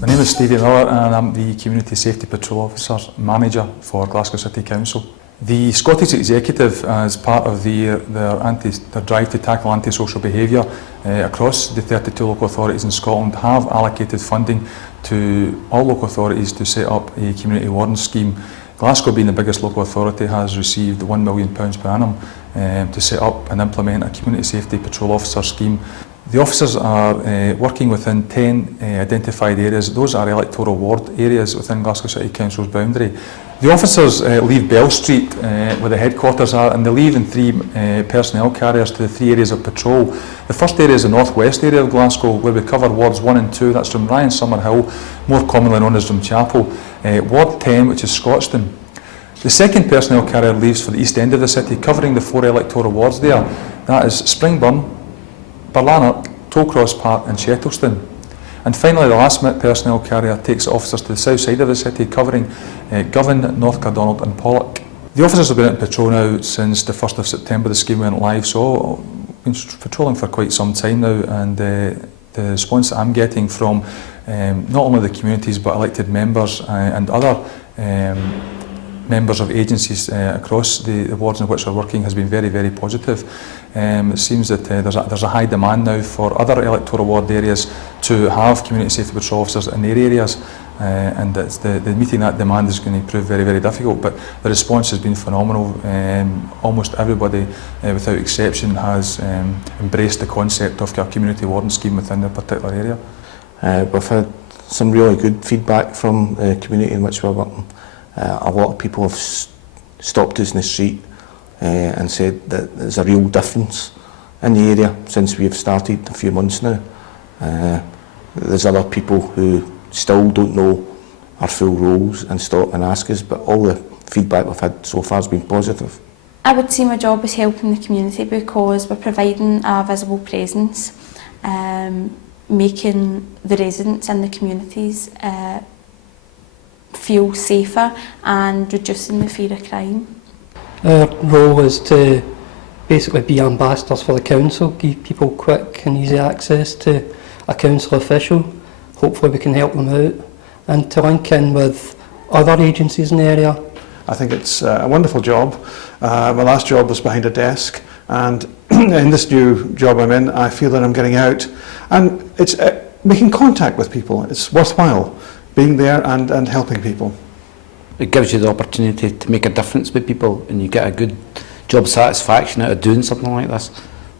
My name is Stevie Miller and I'm the Community Safety Patrol Officer Manager for Glasgow City Council. The Scottish Executive, as part of their drive to tackle antisocial behaviour across the 32 local authorities in Scotland, have allocated funding to all local authorities to set up a community warden scheme. Glasgow, being the biggest local authority, has received £1 million per annum to set up and implement a Community Safety Patrol Officer scheme. The officers are working within 10 identified areas. Those are electoral ward areas within Glasgow City Council's boundary. The officers leave Bell Street, where the headquarters are, and they leave in 3 personnel carriers to the 3 areas of patrol. The first area is the north west area of Glasgow, where we cover wards 1 and 2. That's from Ryan Summerhill, more commonly known as Drumchapel. Ward 10, which is Scotstoun. The second personnel carrier leaves for the east end of the city, covering the 4 electoral wards there. That is Springburn, Barlanark, Tollcross Park and Shettleston. And finally, the last personnel carrier takes officers to the south side of the city, covering Govan, North Cardonald and Pollock. The officers have been at patrol now since the 1st of September the scheme went live, so we've been patrolling for quite some time now, and the response that I'm getting from not only the communities but elected members and other members of agencies across the wards in which we're working has been very, very positive. It seems that there's a high demand now for other electoral ward areas to have community safety patrol officers in their areas, and the meeting that demand is going to prove very, very difficult, but the response has been phenomenal. Almost everybody, without exception, has embraced the concept of a community warden scheme within their particular area. We've had some really good feedback from the community in which we're working. A lot of people have stopped us in the street and said that there's a real difference in the area since we've started a few months now. There's other people who still don't know our full roles and stop and ask us, but all the feedback we've had so far has been positive. I would see my job as helping the community because we're providing a visible presence, making the residents in the communities feel safer and reducing the fear of crime. Our role is to basically be ambassadors for the council, give people quick and easy access to a council official. Hopefully we can help them out and to link in with other agencies in the area. I think it's a wonderful job. My last job was behind a desk, and in this new job I'm in, I feel that I'm getting out and it's making contact with people. It's worthwhile being there and helping people. It gives you the opportunity to make a difference with people, and you get a good job satisfaction out of doing something like this.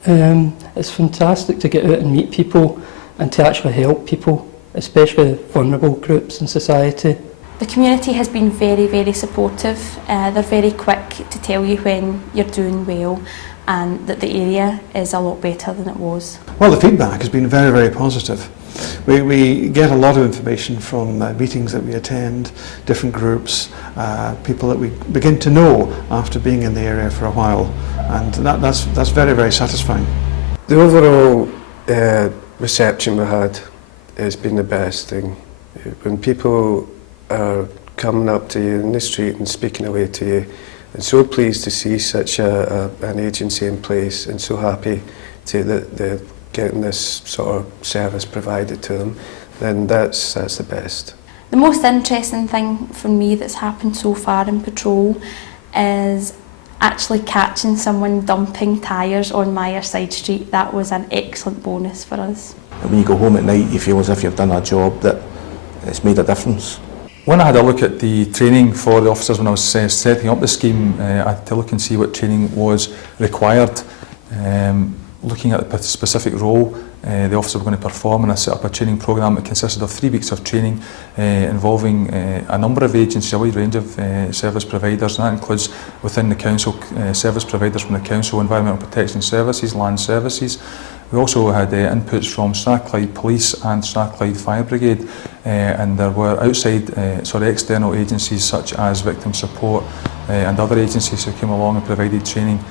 It's fantastic to get out and meet people and to actually help people, especially vulnerable groups in society. The community has been very, very supportive. They're very quick to tell you when you're doing well and that the area is a lot better than it was. Well, the feedback has been very, very positive. We get a lot of information from meetings that we attend, different groups, people that we begin to know after being in the area for a while, and that's very, very satisfying. The overall reception we had has been the best thing. When people are coming up to you in the street and speaking away to you, and so pleased to see such an agency in place, and so happy that they're getting this sort of service provided to them, then that's the best. The most interesting thing for me that's happened so far in patrol is actually catching someone dumping tyres on Myer Side Street. That was an excellent bonus for us. And when you go home at night, you feel as if you've done a job that it's made a difference. When I had a look at the training for the officers when I was setting up the scheme, I had to look and see what training was required. looking at the specific role the officer were going to perform, and I set up a training programme that consisted of 3 weeks of training involving a number of agencies, a wide range of service providers, and that includes within the council service providers from the council, environmental protection services, land services. We also had inputs from Strathclyde Police and Strathclyde Fire Brigade, and there were external agencies such as victim support and other agencies who came along and provided training.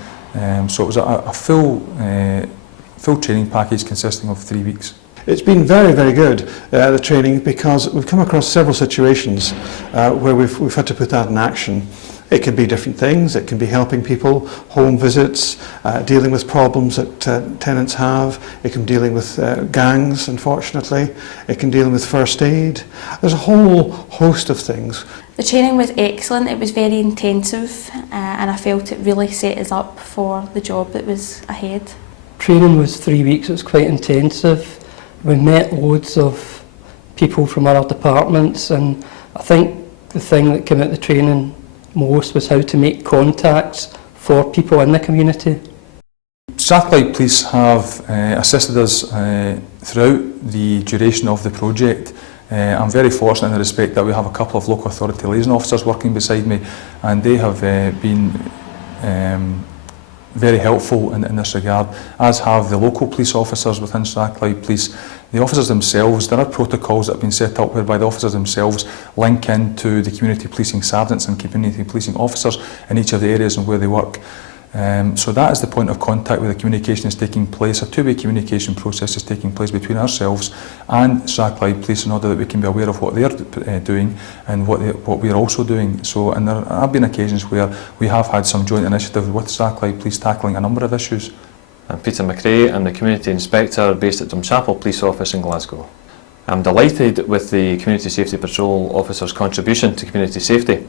So it was a full training package consisting of 3 weeks. It's been very, very good, the training, because we've come across several situations where we've had to put that in action. It can be different things. It can be helping people, home visits, dealing with problems that tenants have. It can be dealing with gangs, unfortunately. It can deal with first aid. There's a whole host of things. The training was excellent. It was very intensive, and I felt it really set us up for the job that was ahead. Training was 3 weeks. It was quite intensive. We met loads of people from other departments, and I think the thing that came out of the training most was how to make contacts for people in the community. Strathclyde Police have assisted us throughout the duration of the project. I'm very fortunate in the respect that we have a couple of local authority liaison officers working beside me, and they have been very helpful in this regard, as have the local police officers within Strathclyde Police. The officers themselves, there are protocols that have been set up whereby the officers themselves link into the community policing sergeants and community policing officers in each of the areas and where they work. So that is the point of contact where the communication is taking place. A two-way communication process is taking place between ourselves and Strathclyde Police in order that we can be aware of what they're doing and what we're also doing. So, and there have been occasions where we have had some joint initiative with Strathclyde Police tackling a number of issues. I'm Peter McRae. I'm the Community Inspector based at Drumchapel Police Office in Glasgow. I'm delighted with the Community Safety Patrol officers' contribution to community safety.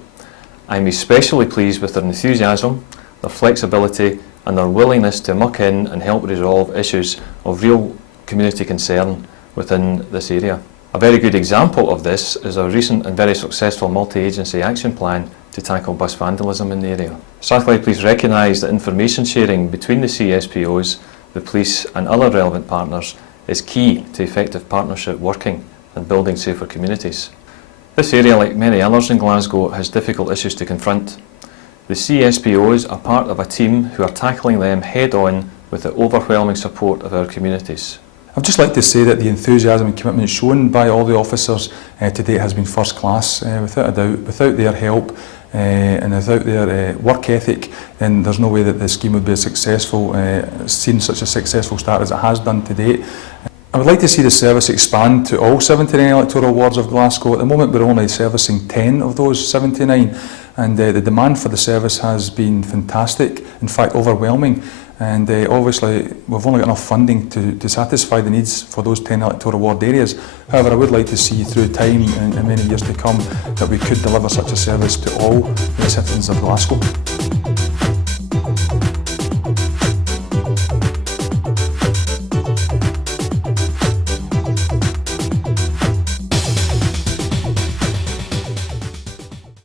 I'm especially pleased with their enthusiasm, their flexibility and their willingness to muck in and help resolve issues of real community concern within this area. A very good example of this is our recent and very successful multi-agency action plan to tackle bus vandalism in the area. Strathclyde Police recognise that information sharing between the CSPOs, the police and other relevant partners is key to effective partnership working and building safer communities. This area, like many others in Glasgow, has difficult issues to confront. The CSPOs are part of a team who are tackling them head-on with the overwhelming support of our communities. I'd just like to say that the enthusiasm and commitment shown by all the officers to date has been first class, without a doubt. Without their help and without their work ethic, then there's no way that the scheme would be successful, seen such a successful start as it has done to date. I would like to see the service expand to all 79 electoral wards of Glasgow. At the moment we're only servicing 10 of those 79, and the demand for the service has been fantastic, in fact overwhelming, and obviously we've only got enough funding to satisfy the needs for those 10 electoral ward areas. However, I would like to see through time and many years to come that we could deliver such a service to all the citizens of Glasgow.